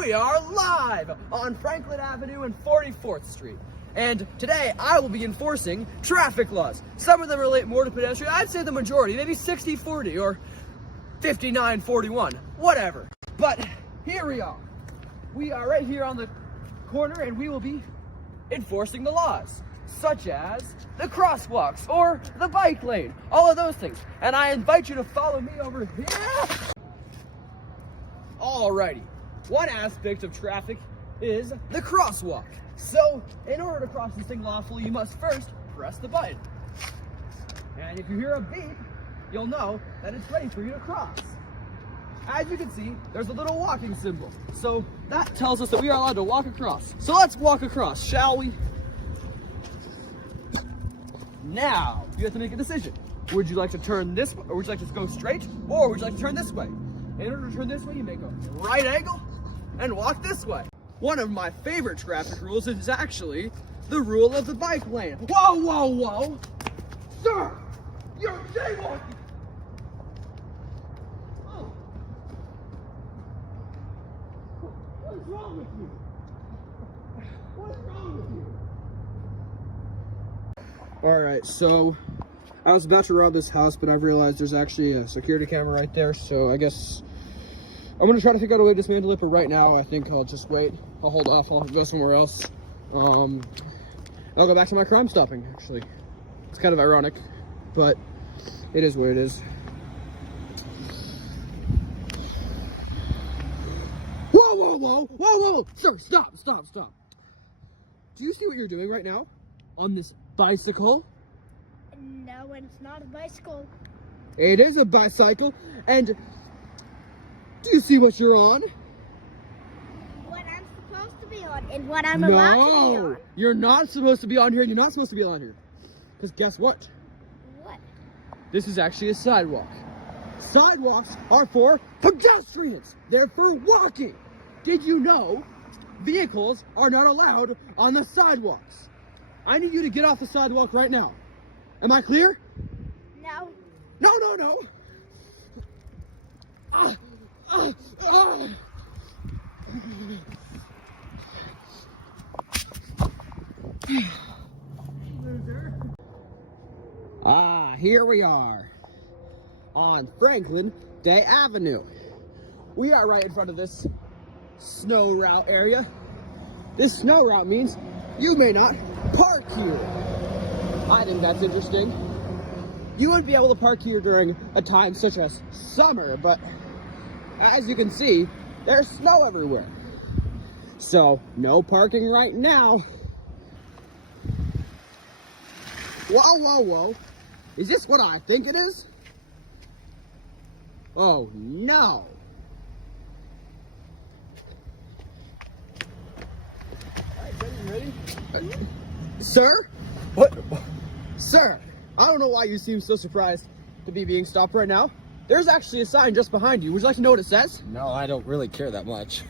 we are live on Franklin Avenue and 44th Street. And today I will be enforcing traffic laws. Some of them relate more to pedestrian. I'd say the majority, maybe 60-40 or 59-41, whatever. But here we are. We are right here on the corner and we will be enforcing the laws, such as the crosswalks or the bike lane, all of those things. And I invite you to follow me over here. Alrighty, one aspect of traffic is the crosswalk. So, in order to cross this thing lawfully, you must first press the button. And if you hear a beep, you'll know that it's ready for you to cross. As you can see, there's a little walking symbol. So, that tells us that we are allowed to walk across. So let's walk across, shall we? Now, you have to make a decision. Would you like to turn this way, or would you like to go straight, or would you like to turn this way? In order to turn this way, you make a right angle and walk this way. One of my favorite traffic rules is actually the rule of the bike lane. Whoa, whoa, whoa! Sir, you're jaywalking! Oh. What's wrong with you? What's wrong with you? Alright, so I was about to rob this house, but I've realized there's actually a security camera right there, so I guess I'm gonna try to figure out a way to dismantle it, but right now I think I'll just wait. I'll hold off, I'll go somewhere else. I'll go back to my crime stopping, actually. It's kind of ironic, but it is what it is. Whoa, whoa, whoa, whoa, whoa! Sir, stop, stop, stop. Do you see what you're doing right now on this bicycle? No, and it's not a bicycle. It is a bicycle, and do you see what you're on? What I'm supposed to be on, and what I'm allowed to be on. You're not supposed to be on here, and you're not supposed to be on here. Because guess what? What? This is actually a sidewalk. Sidewalks are for pedestrians. They're for walking. Did you know vehicles are not allowed on the sidewalks? I need you to get off the sidewalk right now. Am I clear? No. No, no, no. Here we are on Franklin Day Avenue. We are right in front of this snow route area. This snow route means you may not park here. I think that's interesting. You would be able to park here during a time such as summer, but as you can see, there's snow everywhere. So, no parking right now. Whoa, whoa, whoa. Is this what I think it is? Oh, no. Ready? Sir? What? Sir, I don't know why you seem so surprised to be being stopped right now. There's actually a sign just behind you. Would you like to know what it says? No, I don't really care that much.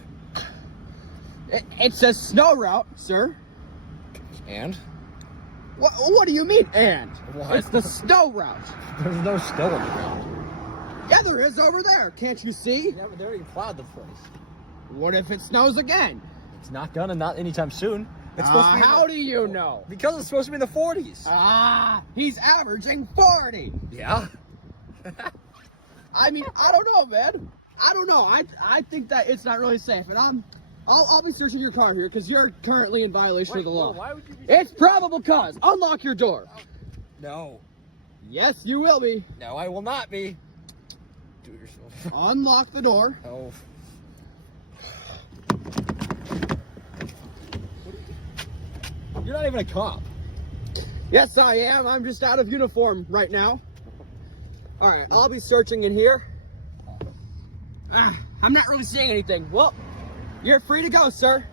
It says snow route, sir. And? What do you mean, and? What? It's the snow route. There's no snow on the ground. Yeah, there is over there. Can't you see? Yeah, but they already plowed the place. What if it snows again? It's not gonna, not anytime soon. It's supposed to be How do you know? Because it's supposed to be in the 40s. He's averaging 40. Yeah. I mean, I don't know, man. I don't know. I think that it's not really safe, and I'll be searching your car here because you're currently in violation of the law. Why would you be? It's probable cause. Unlock your door. No. Yes, you will be. No, I will not be. Do it yourself. Unlock the door. Oh. You're not even a cop. Yes, I am. I'm just out of uniform right now. All right, I'll be searching in here. I'm not really seeing anything. Well, you're free to go, sir.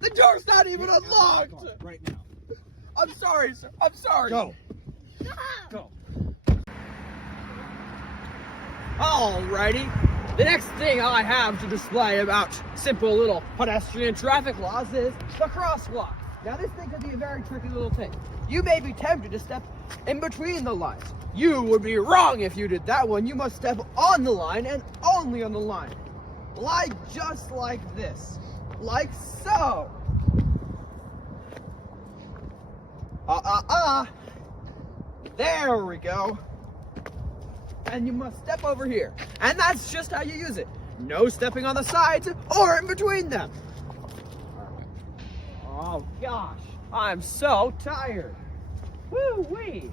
The door's not even unlocked! Right now. I'm sorry, sir. I'm sorry. Go. Go. Alrighty. The next thing I have to display about simple little pedestrian traffic laws is the crosswalk. Now this thing could be a very tricky little thing. You may be tempted to step in between the lines. You would be wrong if you did that one. You must step on the line and only on the line. Like just like this. Like so. There we go. And you must step over here. And that's just how you use it. No stepping on the sides or in between them. Oh gosh, I'm so tired. Woo-wee.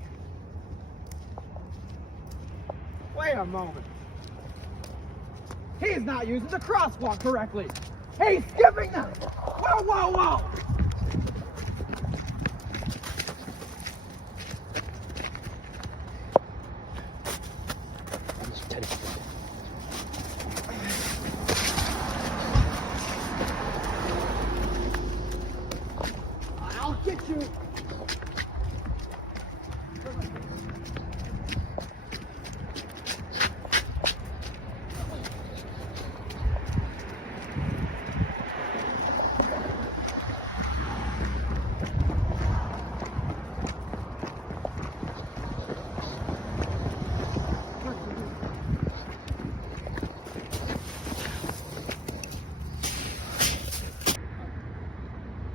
Wait a moment. He's not using the crosswalk correctly. He's skipping them. Whoa, whoa, whoa. I'll get you.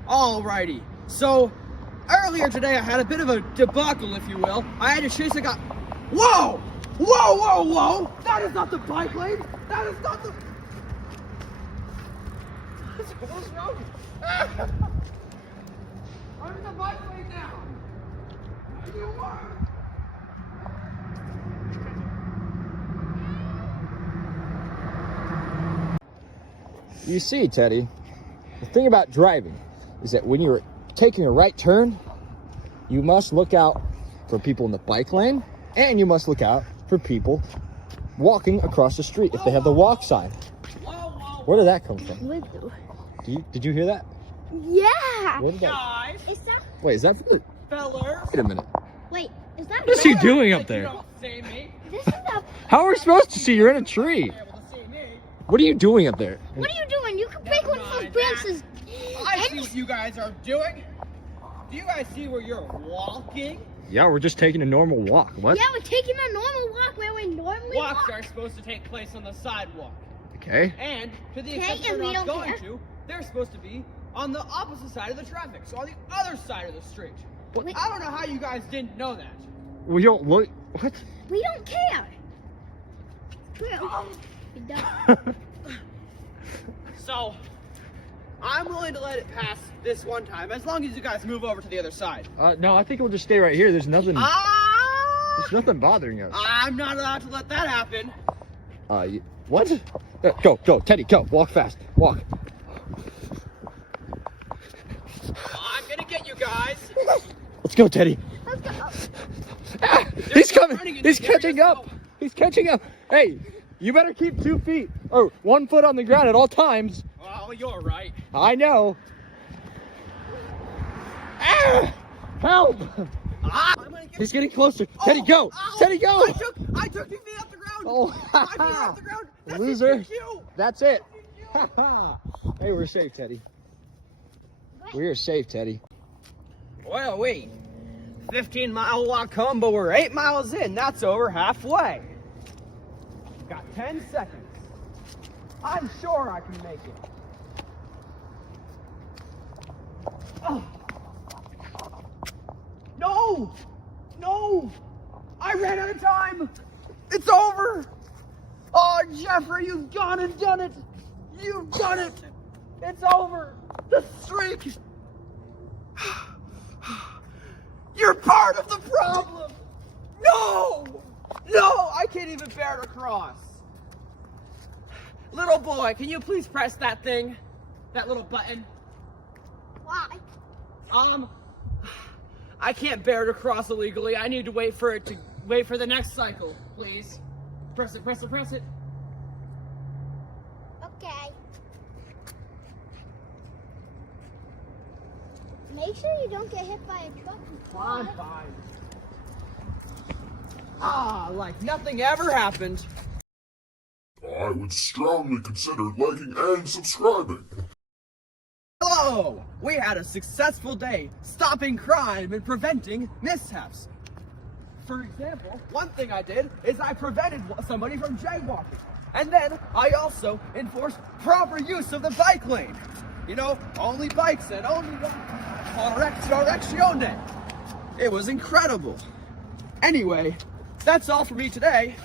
Alrighty, so earlier today I had a bit of a debacle, if you will. I had to chase a guy. Whoa! Whoa, whoa, whoa! That is not the bike lane! That is not the... What's wrong? I'm in the bike lane now! You are... You see, Teddy, the thing about driving is that when you're taking a right turn, you must look out for people in the bike lane, and you must look out for people walking across the street if they have the walk sign. Where did that come from? Did you hear that? Yeah. Where did that? Guys, Is that? Wait, is that for the... fellers. Wait a minute. Wait, is that? What is he Rolla? doing up You there? don't see me. This is a. How are we supposed to see? You're in a tree. You're able to see me. What are you doing up there? What are you doing? You can break Never one of those mind branches. I see what you guys are doing. Do you guys see where you're walking? Yeah, we're just taking a normal walk. What? Yeah, we're taking a normal walk where we normally Walks walk. are supposed to take place on the sidewalk. Okay. And to the Okay, extent they're and we not don't going care. to, they're supposed to be on the opposite side of the traffic. So on the other side of the street. Wait. I don't know how you guys didn't know that. We don't look... What? We don't care. We don't. So, I'm willing to let it pass this one time, as long as you guys move over to the other side. No, I think we'll just stay right here. There's nothing... Ah! There's nothing bothering us. I'm not allowed to let that happen. What? Go, Teddy, go. Walk fast. Walk. I'm gonna get you guys. Let's go, Teddy. Let's go. Ah, he's There's no coming. running in He's this area, catching let's up. go. He's catching up. Hey, you better keep 2 feet or 1 foot on the ground at all times. Oh, you're right. I know. Ah, help! Ah, I'm gonna get He's getting closer. Teddy, go. Ow. Teddy, go. I took 2 feet off the ground. Oh, 5 feet off the ground. That's loser. you. That's it. Hey, we're safe, Teddy. We are safe, Teddy. Well, wait. 15-mile walk home, but we're 8 miles in. That's over halfway. Got 10 seconds. I'm sure I can make it. Oh. No! No! I ran out of time! It's over! Oh, Jeffrey, you've gone and done it! You've done it! It's over! The streak! You're part of the problem! No! No! I can't even bear to cross! Little boy, can you please press that thing? That little button? Why? I can't bear to cross illegally. I need to wait for the next cycle, please. Press it, press it, press it. Okay. Make sure you don't get hit by a truck. I'm fine. Like nothing ever happened. I would strongly consider liking and subscribing. Hello! We had a successful day stopping crime and preventing mishaps. For example, one thing I did is I prevented somebody from jaywalking. And then I also enforced proper use of the bike lane. You know, only bikes and only direczione. It was incredible. Anyway, that's all for me today.